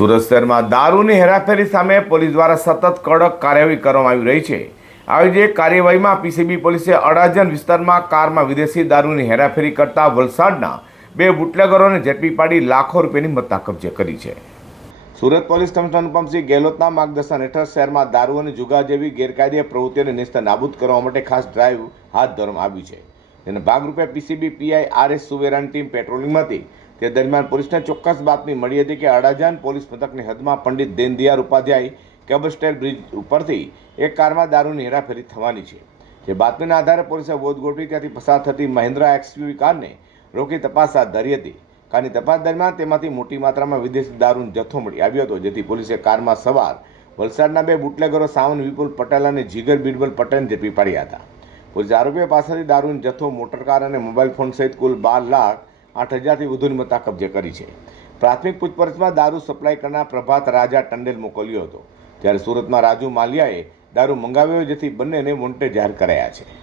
સુરત શહેરમાં દારૂની હેરાફેરી સામે પોલીસ દ્વારા સતત કડક કાર્યવાહી કરવામાં આવી રહી છે। આવી જ એક કાર્યવાહીમાં પીસીબી પોલીસે અડાજણ વિસ્તારમાં કારમાં વિદેશી દારૂની હેરાફેરી કરતા વલસાડના 2 બુટલેગરોને ઝડપી પાડી લાખો રૂપિયાની મત્તા કબજે કરી છે। સુરત પોલીસ કમિશનર અનુપમસિંહ ગેહલોતના માર્ગદર્શન હેઠળ શહેરમાં દારૂ અને જુગાર જેવી ગેરકાયદે પ્રવૃત્તિઓને નેસ્તનાબૂદ કરવા માટે ખાસ ડ્રાઈવ હાથ ધરવામાં આવી છે। જેના ભાગરૂપે પીસીબી પીઆઈ આરએસ સુવેરાની ટીમ પેટ્રોલિંગમાં હતી। તે દરમિયાન પોલીસને ચોક્કસ બાતમી મળી હતી કે અડાજણ પોલીસ મથકની હદમાં Pandit Deendayal Upadhyay cable stayed bridge ઉપરથી એક કારમાં દારૂની હેરાફેરી થવાની છે। જે બાતમીના આધારે પોલીસે વોચ ગોઠવી ત્યાંથી પસાર થતી મહિન્દ્રા એક્સયુવી કારને રોકી તપાસ હાથ ધરી હતી। કારની તપાસ દરમિયાન તેમાંથી મોટી માત્રામાં વિદેશી દારૂનો જથ્થો મળી આવ્યો હતો, જેથી પોલીસે કારમાં સવાર વલસાડના 2 બુટલેગરો સાવન વિપુલ પટેલ અને જીગર બિરબલ પટેલને ઝડપી પાડ્યા હતા। પોલીસે આરોપીઓ પાસેથી દારૂનો જથ્થો, મોટરકાર અને મોબાઈલ ફોન સહિત કુલ 12,08,000થી વધુની મત્તા કબજે કરી છે। પ્રાથમિક પૂછપરછમાં દારૂ સપ્લાય કરનાર પ્રભાત રાજા ટંડેલ મોકલ્યો હતો, જ્યારે સુરતમાં રાજુ માલિયાએ દારૂ મંગાવ્યો, જેથી બંનેને વોન્ટેડ જાહેર કરાયા છે।